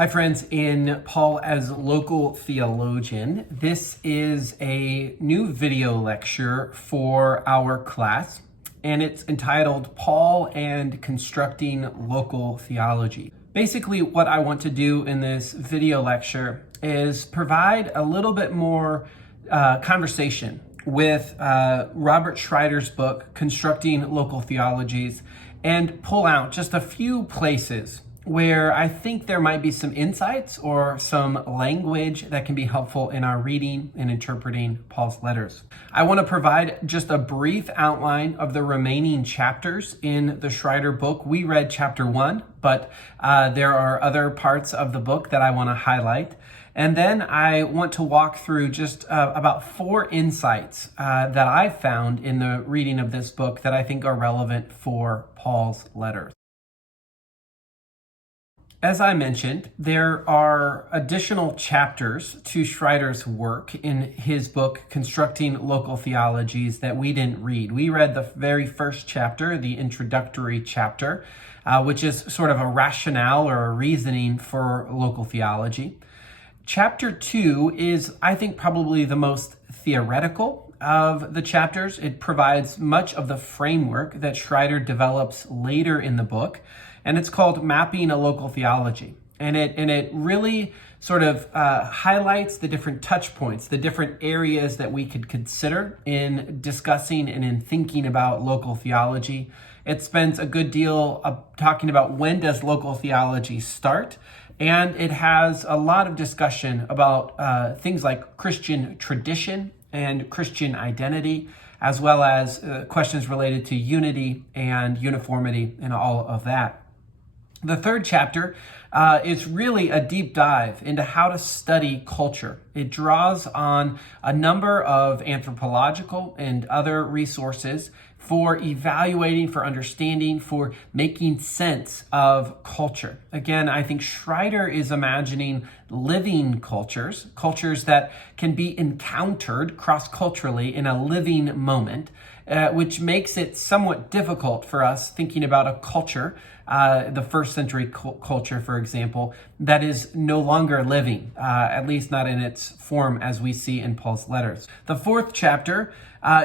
Hi friends, in Paul as Local Theologian, this is a new video lecture for our class, and it's entitled Paul and Constructing Local Theology. Basically, what I want to do in this video lecture is provide a little bit more conversation with Robert Schreiter's book, Constructing Local Theologies, and pull out just a few places where I think there might be some insights or some language that can be helpful in our reading and interpreting Paul's letters. I want to provide just a brief outline of the remaining chapters in the Schreiter book. We read chapter 1, but there are other parts of the book that I want to highlight. And then I want to walk through just about 4 insights that I found in the reading of this book that I think are relevant for Paul's letters. As I mentioned, there are additional chapters to Schreiter's work in his book, Constructing Local Theologies, that we didn't read. We read the very first chapter, the introductory chapter, which is sort of a rationale or a reasoning for local theology. Chapter 2 is, I think, probably the most theoretical of the chapters. It provides much of the framework that Schreiter develops later in the book, and it's called Mapping a Local Theology. And it really sort of highlights the different touch points, the different areas that we could consider in discussing and in thinking about local theology. It spends a good deal of talking about when does local theology start, and it has a lot of discussion about things like Christian tradition and Christian identity, as well as questions related to unity and uniformity and all of that. The third chapter is really a deep dive into how to study culture. It draws on a number of anthropological and other resources for evaluating, for understanding, for making sense of culture. Again, I think Schreiter is imagining living cultures that can be encountered cross-culturally in a living moment, which makes it somewhat difficult for us thinking about a culture, the first century culture, for example, that is no longer living, at least not in its form as we see in Paul's letters. The fourth chapter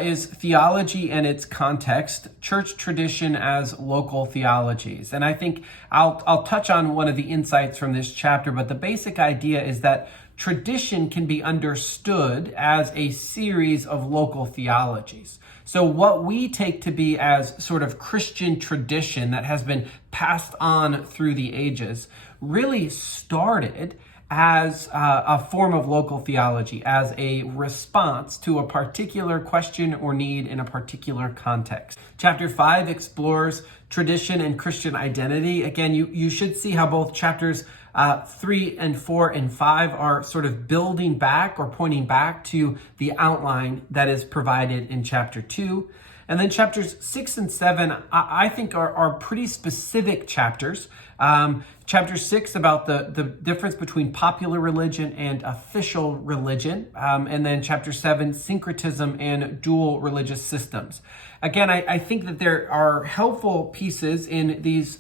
is theology and its context, church tradition as local theologies. And I think I'll touch on one of the insights from this chapter, but the basic idea is that tradition can be understood as a series of local theologies. So what we take to be as sort of Christian tradition that has been passed on through the ages really started as a form of local theology, as a response to a particular question or need in a particular context. Chapter 5 explores tradition and Christian identity. Again, you should see how both chapters 3 and 4 and 5 are sort of building back or pointing back to the outline that is provided in chapter 2. And then chapters 6 and 7, I think are pretty specific chapters. Chapter 6 about the difference between popular religion and official religion. And then chapter 7, syncretism and dual religious systems. Again, I think that there are helpful pieces in these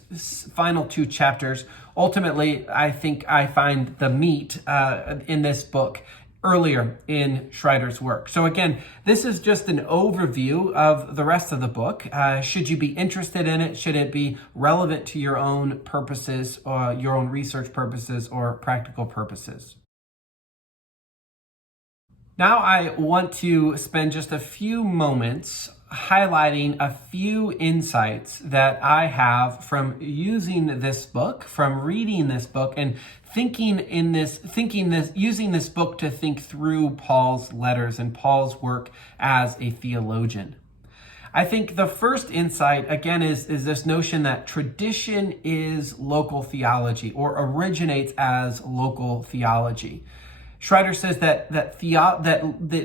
final 2 chapters. Ultimately, I think I find the meat in this book earlier in Schreiter's work. So again, this is just an overview of the rest of the book. Should you be interested in it? Should it be relevant to your own purposes, or your own research purposes or practical purposes? Now I want to spend just a few moments highlighting a few insights that I have from using this book, from reading this book, and using this book to think through Paul's letters and Paul's work as a theologian. I think the first insight, again, is this notion that tradition is local theology or originates as local theology. Schreiter says that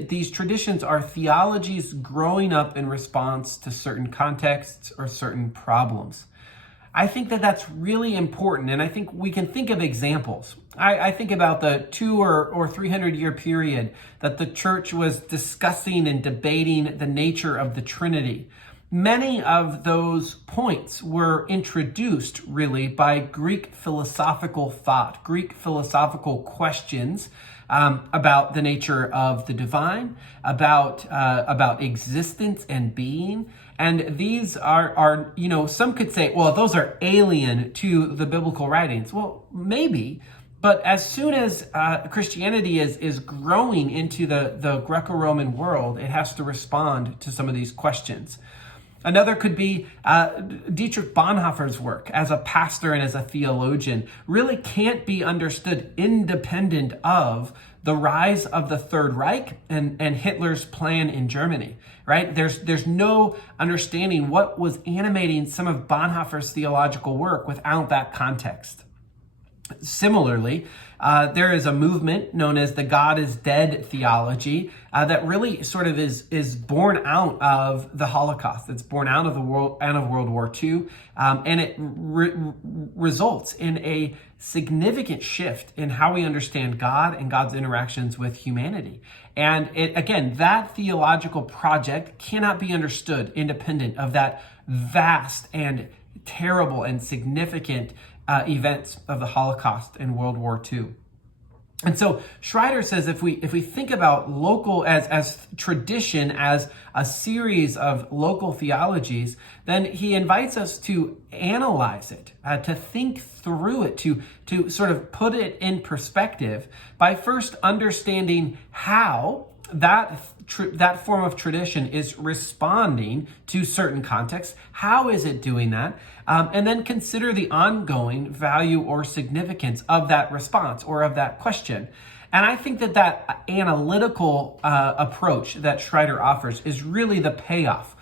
these traditions are theologies growing up in response to certain contexts or certain problems. I think that that's really important, and I think we can think of examples. I think about the 200 or 300 year period that the church was discussing and debating the nature of the Trinity. Many of those points were introduced really by Greek philosophical thought, Greek philosophical questions about the nature of the divine, about existence and being. And these are, some could say, well, those are alien to the biblical writings. Well, maybe. But as soon as Christianity is growing into the Greco-Roman world, it has to respond to some of these questions. Another could be Dietrich Bonhoeffer's work as a pastor and as a theologian really can't be understood independent of the rise of the Third Reich and Hitler's plan in Germany, right? There's no understanding what was animating some of Bonhoeffer's theological work without that context. Similarly, there is a movement known as the God is dead theology that really sort of is born out of the Holocaust. It's born out of World War II, and it results in a significant shift in how we understand God and God's interactions with humanity. And again, that theological project cannot be understood independent of that vast and terrible and significant events of the Holocaust and World War II. And so Schreiter says if we think about local as tradition, as a series of local theologies, then he invites us to analyze it, to think through it, to sort of put it in perspective by first understanding how that form of tradition is responding to certain contexts. How is it doing that? And then consider the ongoing value or significance of that response or of that question. And I think that analytical approach that Schreiter offers is really the payoff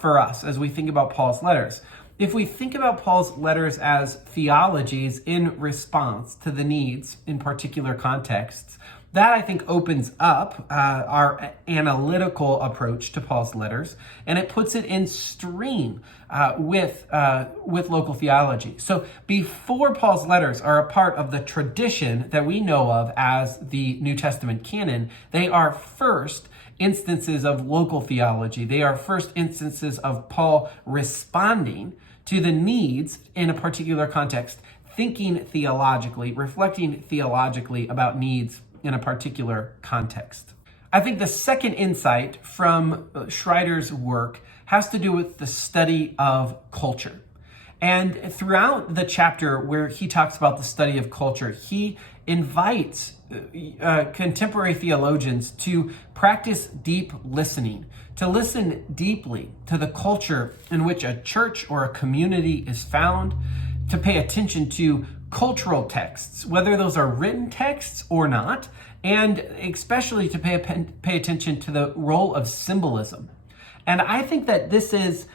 for us as we think about Paul's letters. If we think about Paul's letters as theologies in response to the needs in particular contexts, that I think opens up our analytical approach to Paul's letters, and it puts it in stream with local theology. So before Paul's letters are a part of the tradition that we know of as the New Testament canon, they are first instances of local theology. They are first instances of Paul responding to the needs in a particular context, thinking theologically, reflecting theologically about needs in a particular context. I think the second insight from Schreiter's work has to do with the study of culture. And throughout the chapter where he talks about the study of culture, he invites contemporary theologians to practice deep listening, to listen deeply to the culture in which a church or a community is found, to pay attention to cultural texts, whether those are written texts or not, and especially to pay attention to the role of symbolism. And I think that this is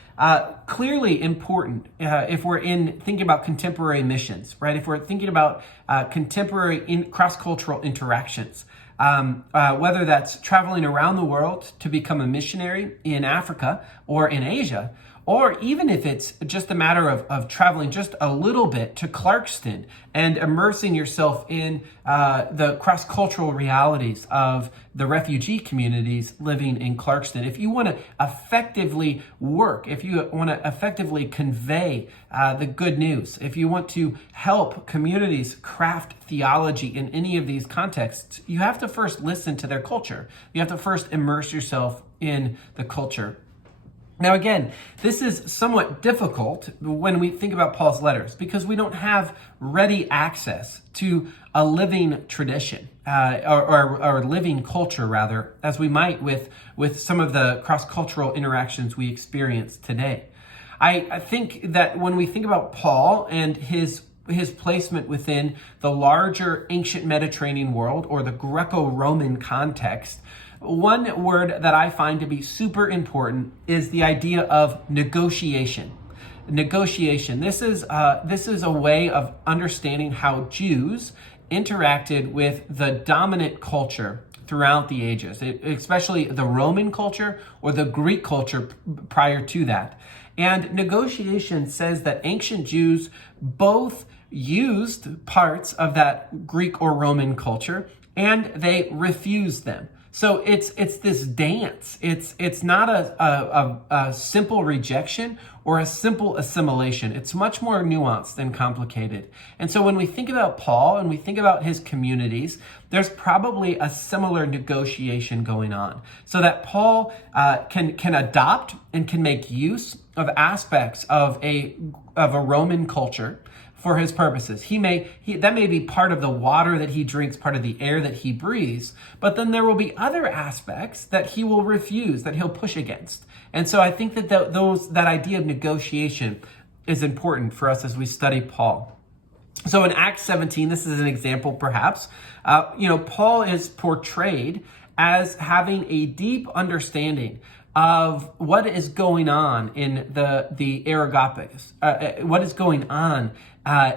clearly important if we're thinking about contemporary missions, right? If we're thinking about contemporary cross-cultural interactions, whether that's traveling around the world to become a missionary in Africa or in Asia, or even if it's just a matter of traveling just a little bit to Clarkston and immersing yourself in the cross-cultural realities of the refugee communities living in Clarkston. If you want to effectively work, if you want to effectively convey the good news, if you want to help communities craft theology in any of these contexts, you have to first listen to their culture. You have to first immerse yourself in the culture. Now, again, this is somewhat difficult when we think about Paul's letters because we don't have ready access to a living tradition or living culture, rather, as we might with some of the cross-cultural interactions we experience today. I think that when we think about Paul and his placement within the larger ancient Mediterranean world or the Greco-Roman context, one word that I find to be super important is the idea of negotiation. Negotiation. This is a way of understanding how Jews interacted with the dominant culture throughout the ages, especially the Roman culture or the Greek culture prior to that. And negotiation says that ancient Jews both used parts of that Greek or Roman culture and they refused them. So it's this dance. It's not a simple rejection or a simple assimilation. It's much more nuanced and complicated. And so when we think about Paul and we think about his communities, there's probably a similar negotiation going on, so that Paul can adopt and can make use of aspects of a Roman culture for his purposes. That may be part of the water that he drinks, part of the air that he breathes, but then there will be other aspects that he will refuse, that he'll push against. And so I think that that idea of negotiation is important for us as we study Paul. So in Acts 17, this is an example perhaps, Paul is portrayed as having a deep understanding of what is going on in the Areopagus, what is going on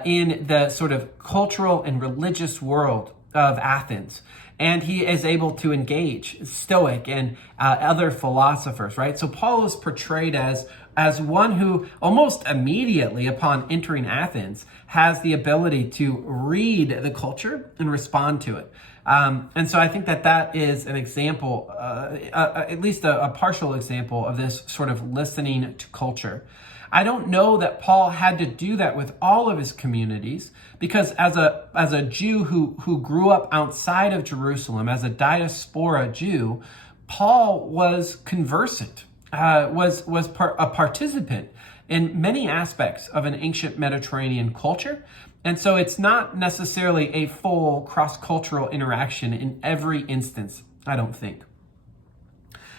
in the sort of cultural and religious world of Athens. And he is able to engage Stoic and other philosophers, right? So Paul is portrayed as one who almost immediately upon entering Athens has the ability to read the culture and respond to it. And so I think that is an example, at least a partial example of this sort of listening to culture. I don't know that Paul had to do that with all of his communities, because as a Jew who grew up outside of Jerusalem, as a diaspora Jew, Paul was conversant, was a participant in many aspects of an ancient Mediterranean culture. And so it's not necessarily a full cross-cultural interaction in every instance, I don't think.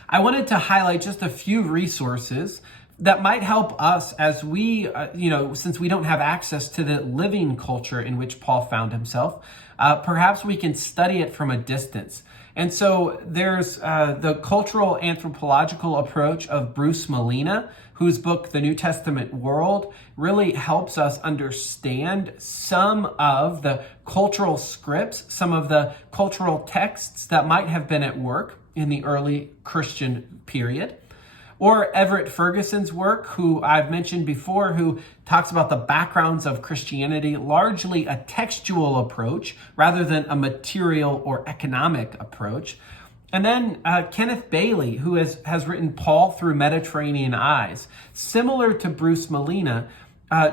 I wanted to highlight just a few resources that might help us as we, since we don't have access to the living culture in which Paul found himself, perhaps we can study it from a distance. And so there's the cultural anthropological approach of Bruce Molina, whose book, The New Testament World, really helps us understand some of the cultural scripts, some of the cultural texts that might have been at work in the early Christian period. Or Everett Ferguson's work, who I've mentioned before, who talks about the backgrounds of Christianity, largely a textual approach rather than a material or economic approach. And then Kenneth Bailey, who has written Paul Through Mediterranean Eyes, similar to Bruce Molina,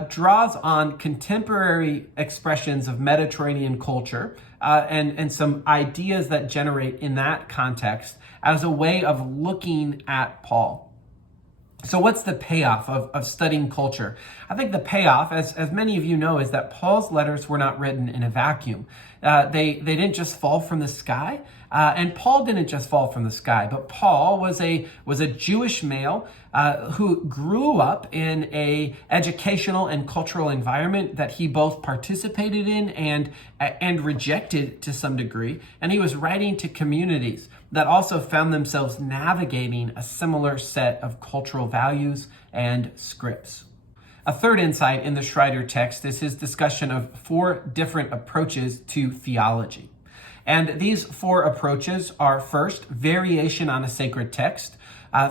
draws on contemporary expressions of Mediterranean culture and some ideas that generate in that context as a way of looking at Paul. So what's the payoff of studying culture? I think the payoff, as many of you know, is that Paul's letters were not written in a vacuum. They didn't just fall from the sky, and Paul didn't just fall from the sky. But Paul was a Jewish male who grew up in a educational and cultural environment that he both participated in and rejected to some degree. And he was writing to communities that also found themselves navigating a similar set of cultural values and scripts. A third insight in the Schreiter text is his discussion of 4 different approaches to theology. And these 4 approaches are, first, variation on a sacred text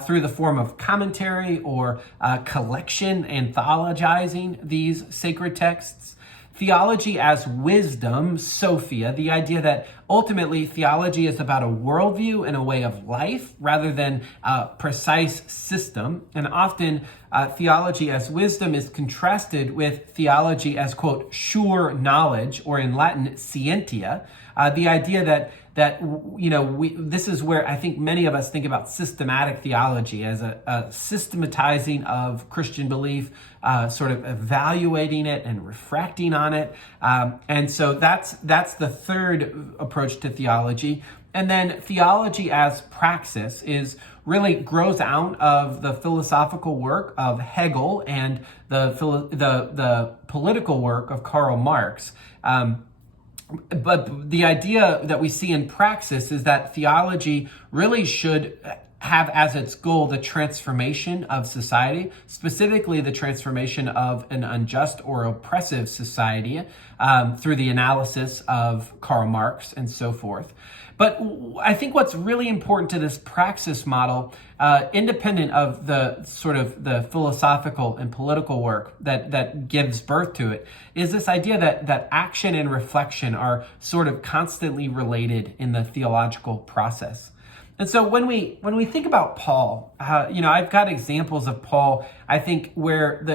through the form of commentary or collection, anthologizing these sacred texts. Theology as wisdom, Sophia, the idea that ultimately theology is about a worldview and a way of life rather than a precise system. And often theology as wisdom is contrasted with theology as, quote, sure knowledge, or in Latin, scientia. The idea that this is where I think many of us think about systematic theology as a systematizing of Christian belief, sort of evaluating it and refracting on it. And so that's the third approach to theology. And then theology as praxis really grows out of the philosophical work of Hegel and the political work of Karl Marx. But the idea that we see in praxis is that theology really should have as its goal the transformation of society, specifically the transformation of an unjust or oppressive society through the analysis of Karl Marx and so forth. But I think what's really important to this praxis model, independent of the sort of the philosophical and political work that gives birth to it, is this idea that action and reflection are sort of constantly related in the theological process. And so when we think about Paul, I've got examples of Paul, I think, where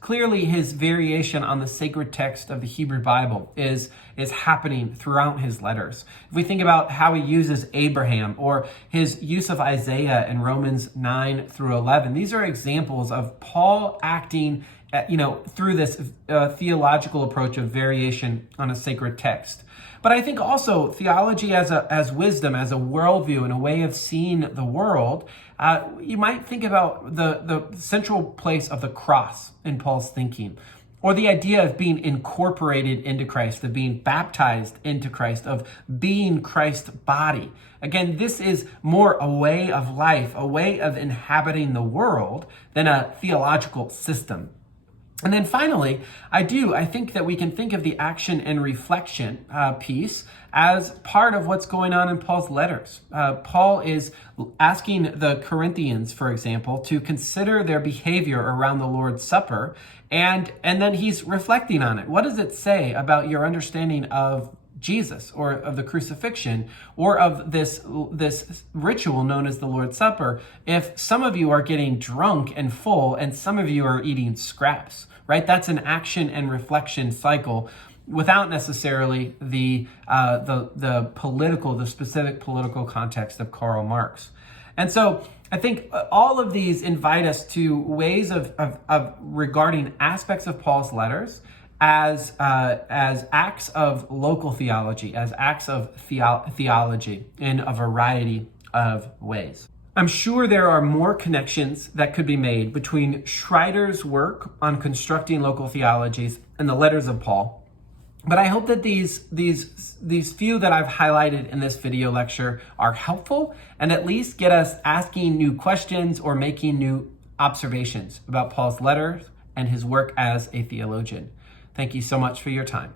clearly his variation on the sacred text of the Hebrew Bible is happening throughout his letters. If we think about how he uses Abraham or his use of Isaiah in Romans 9 through 11, these are examples of Paul acting through this theological approach of variation on a sacred text. But I think also theology as wisdom, as a worldview and a way of seeing the world, you might think about the central place of the cross in Paul's thinking, or the idea of being incorporated into Christ, of being baptized into Christ, of being Christ's body. Again, this is more a way of life, a way of inhabiting the world than a theological system. And then finally, I think that we can think of the action and reflection piece as part of what's going on in Paul's letters. Paul is asking the Corinthians, for example, to consider their behavior around the Lord's Supper, and then he's reflecting on it. What does it say about your understanding of Jesus, or of the crucifixion, or of this ritual known as the Lord's Supper, if some of you are getting drunk and full and some of you are eating scraps, right? That's an action and reflection cycle without necessarily the specific political context of Karl Marx. And so I think all of these invite us to ways of regarding aspects of Paul's letters as acts of local theology, as acts of theology in a variety of ways. I'm sure there are more connections that could be made between Schreiter's work on constructing local theologies and the letters of Paul. But I hope that these few that I've highlighted in this video lecture are helpful and at least get us asking new questions or making new observations about Paul's letters and his work as a theologian. Thank you so much for your time.